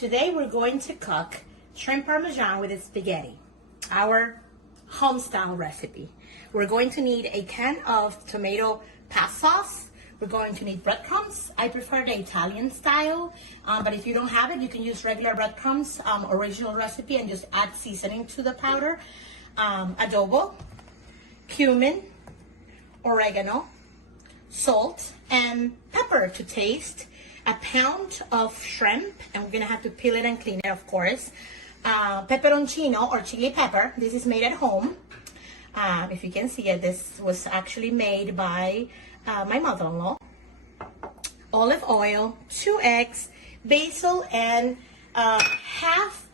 Today we're going to cook shrimp parmesan with spaghetti, our home-style recipe. We're going to need a can of tomato pasta sauce. We're going to need breadcrumbs. I prefer the Italian style, but if you don't have it, you can use regular breadcrumbs, original recipe, and just add seasoning to the powder. Adobo, cumin, oregano, salt, and pepper to taste. A pound of shrimp, and we're gonna have to peel it and clean it, of course. Peperoncino or chili pepper. This is made at home. If you can see it, this was actually made by my mother-in-law. Olive oil, 2 eggs, basil, and half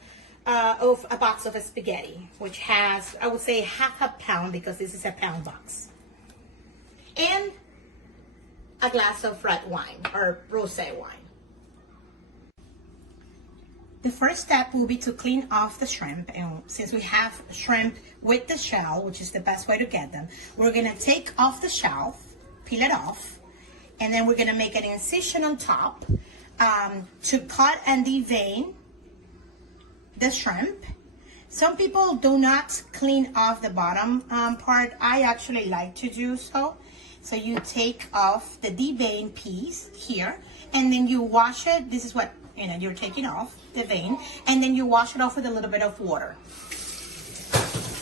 of a box of spaghetti, which has, I would say, half a pound because this is a pound box. And a glass of red wine or rosé wine. The first step will be to clean off the shrimp, and since we have shrimp with the shell, which is the best way to get them, we're gonna take off the shell, peel it off, and then we're gonna make an incision on top to cut and devein the shrimp. Some people do not clean off the bottom part. I actually like to do so. So you take off the deveined piece here, and then you wash it. This is what, you're taking off the vein, and then you wash it off with a little bit of water.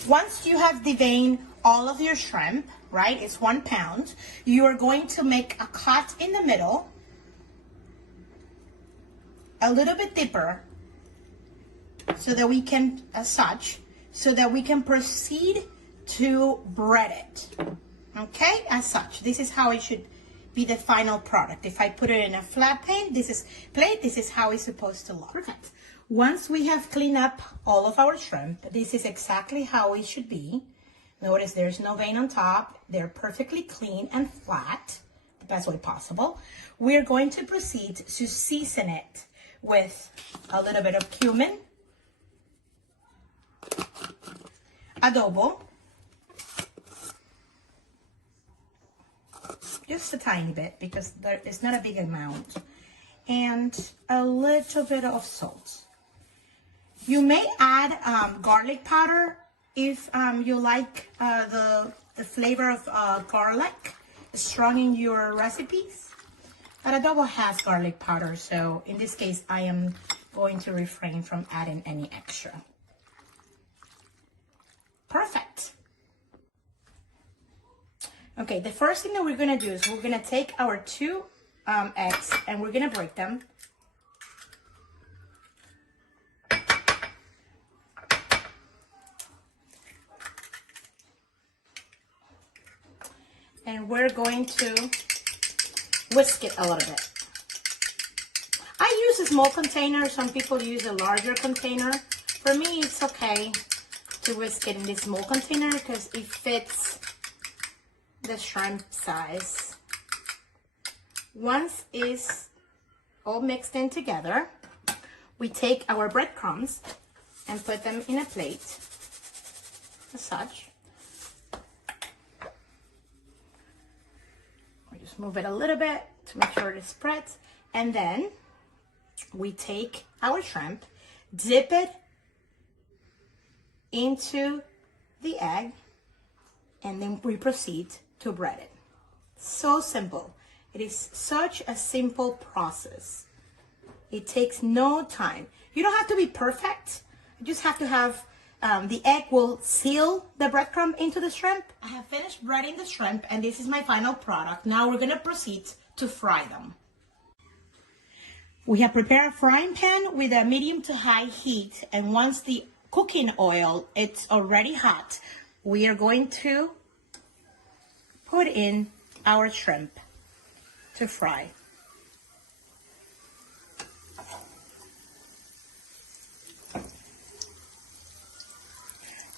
Once you have deveined all of your shrimp, right, it's 1 pound, you are going to make a cut in the middle, a little bit deeper, so that we can, so that we can proceed to bread it. Okay, as such, this is how it should be the final product. If I put it in a flat plate, this is how it's supposed to look. Perfect. Once we have cleaned up all of our shrimp, this is exactly how it should be. Notice there's no vein on top. They're perfectly clean and flat, the best way possible. We're going to proceed to season it with a little bit of cumin, adobo, just a tiny bit because it's not a big amount, and a little bit of salt. You may add garlic powder if you like the flavor of garlic strong in your recipes. But adobo has garlic powder, so in this case I am going to refrain from adding any extra. Perfect. Okay, the first thing that we're gonna do is we're gonna take our 2 eggs and we're gonna break them. And we're going to whisk it a little bit. I use a small container. Some people use a larger container. For me, it's okay to whisk it in this small container because it fits the shrimp size. Once it's all mixed in together, we take our breadcrumbs and put them in a plate, as such. We just move it a little bit to make sure it spreads, and then we take our shrimp, dip it into the egg, and then we proceed to bread it. So simple. It is such a simple process. It takes no time. You don't have to be perfect. You just have to have, the egg will seal the breadcrumb into the shrimp. I have finished breading the shrimp, and this is my final product. Now we're gonna proceed to fry them. We have prepared a frying pan with a medium to high heat, and once the cooking oil, it's already hot, we are going to put in our shrimp to fry.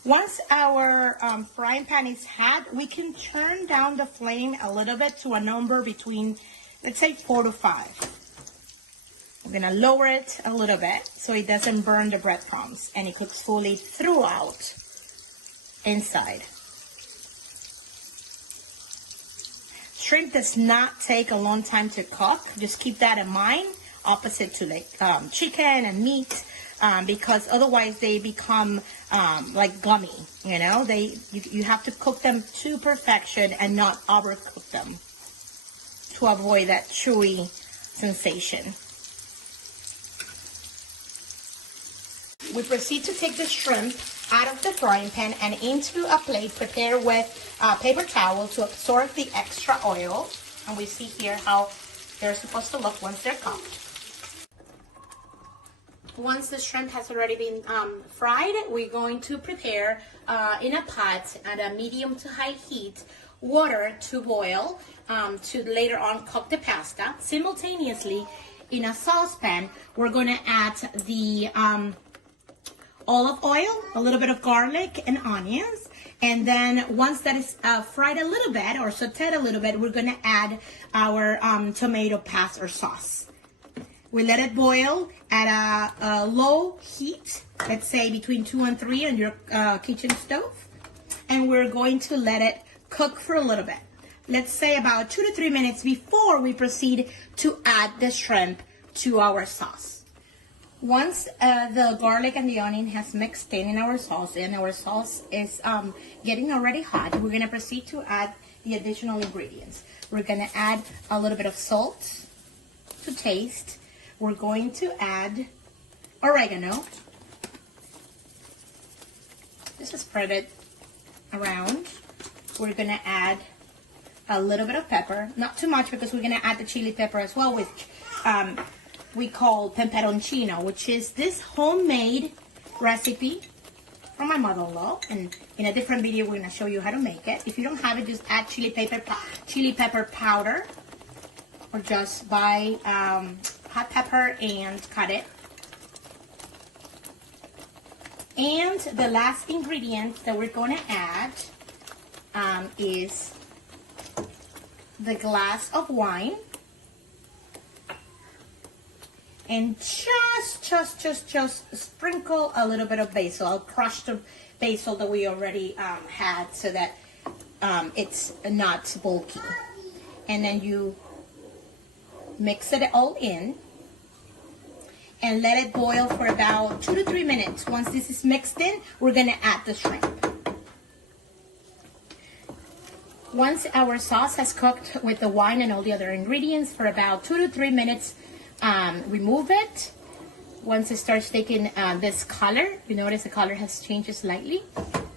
Once our frying pan is hot, we can turn down the flame a little bit to a number between, let's say, 4 to 5. We're gonna lower it a little bit so it doesn't burn the breadcrumbs and it cooks fully throughout inside. Shrimp does not take a long time to cook. Just keep that in mind. opposite to like chicken and meat, because otherwise they become like gummy, you know. You have to cook them to perfection and not overcook them to avoid that chewy sensation. We proceed to take the shrimp out of the frying pan and into a plate prepared with paper towel to absorb the extra oil. And we see here how they're supposed to look once they're cooked. Once the shrimp has already been fried, we're going to prepare in a pot at a medium to high heat water to boil to later on cook the pasta. Simultaneously, in a saucepan, we're going to add the olive oil, a little bit of garlic and onions, and then once that is fried a little bit or sauteed a little bit, we're going to add our tomato paste or sauce. We let it boil at a low heat, let's say between 2 and 3 on your kitchen stove, and we're going to let it cook for a little bit. Let's say about 2 to 3 minutes before we proceed to add the shrimp to our sauce. Once the garlic and the onion has mixed in our sauce, and our sauce is getting already hot, we're going to proceed to add the additional ingredients. We're going to add a little bit of salt to taste. We're going to add oregano. Just spread it around. We're going to add a little bit of pepper, not too much because we're going to add the chili pepper as well, which we call peperoncino, which is this homemade recipe from my mother-in-law, and in a different video we're going to show you how to make it. If you don't have it, just add chili pepper powder, or just buy hot pepper and cut it. And the last ingredient that we're going to add is the glass of wine. And just sprinkle a little bit of basil. I'll crush the basil that we already had so that it's not bulky. And then you mix it all in and let it boil for about 2 to 3 minutes. Once this is mixed in, we're going to add the shrimp. Once our sauce has cooked with the wine and all the other ingredients for about 2 to 3 minutes, remove it. Once it starts taking this color, you notice the color has changed slightly.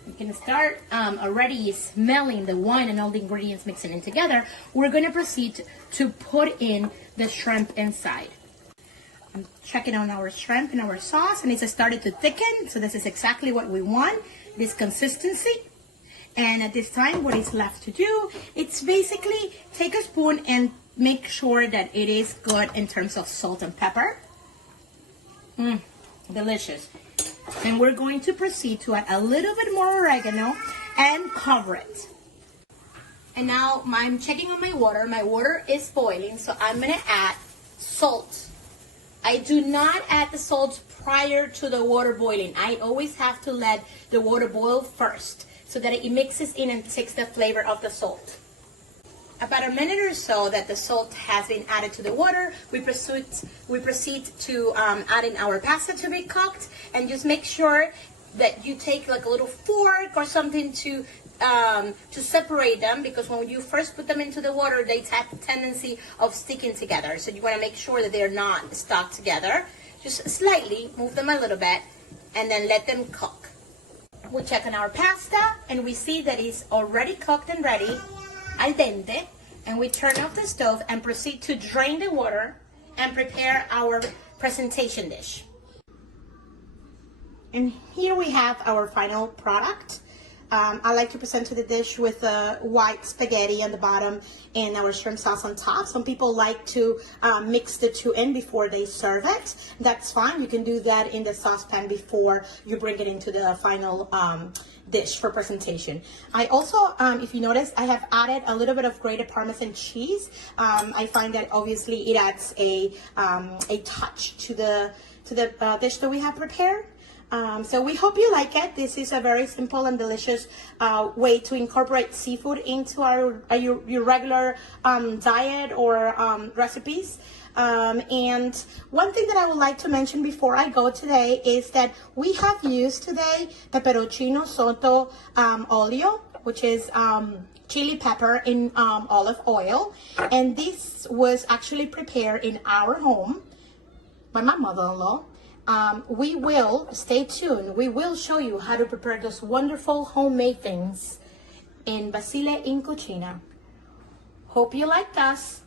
You can start already smelling the wine and all the ingredients mixing in together. We're going to proceed to put in the shrimp inside. I'm checking on our shrimp and our sauce, and it's started to thicken, so this is exactly what we want, this consistency. And at this time, what is left to do, it's basically take a spoon and make sure that it is good in terms of salt and pepper. Delicious. And we're going to proceed to add a little bit more oregano and cover it. And now I'm checking on my water. My water is boiling, so I'm going to add salt. I do not add the salt prior to the water boiling. I always have to let the water boil first so that it mixes in and takes the flavor of the salt. About a minute or so that the salt has been added to the water, we proceed to add in our pasta to be cooked, and just make sure that you take like a little fork or something to separate them, because when you first put them into the water, they have the tendency of sticking together. So you want to make sure that they're not stuck together. Just slightly move them a little bit and then let them cook. We check on our pasta and we see that it's already cooked and ready, al dente, and we turn off the stove and proceed to drain the water and prepare our presentation dish. And here we have our final product. I like to present to the dish with white spaghetti on the bottom and our shrimp sauce on top. Some people like to mix the two in before they serve it. That's fine. You can do that in the saucepan before you bring it into the final dish for presentation. I also, if you notice, I have added a little bit of grated Parmesan cheese. I find that obviously it adds a touch to the dish that we have prepared. So we hope you like it. This is a very simple and delicious way to incorporate seafood into your regular diet or recipes. And one thing that I would like to mention before I go today is that we have used today peperoncino sotto olio, which is chili pepper in olive oil. And this was actually prepared in our home by my mother-in-law. We will, stay tuned, we will show you how to prepare those wonderful homemade things in Basile in Cucina. Hope you liked us.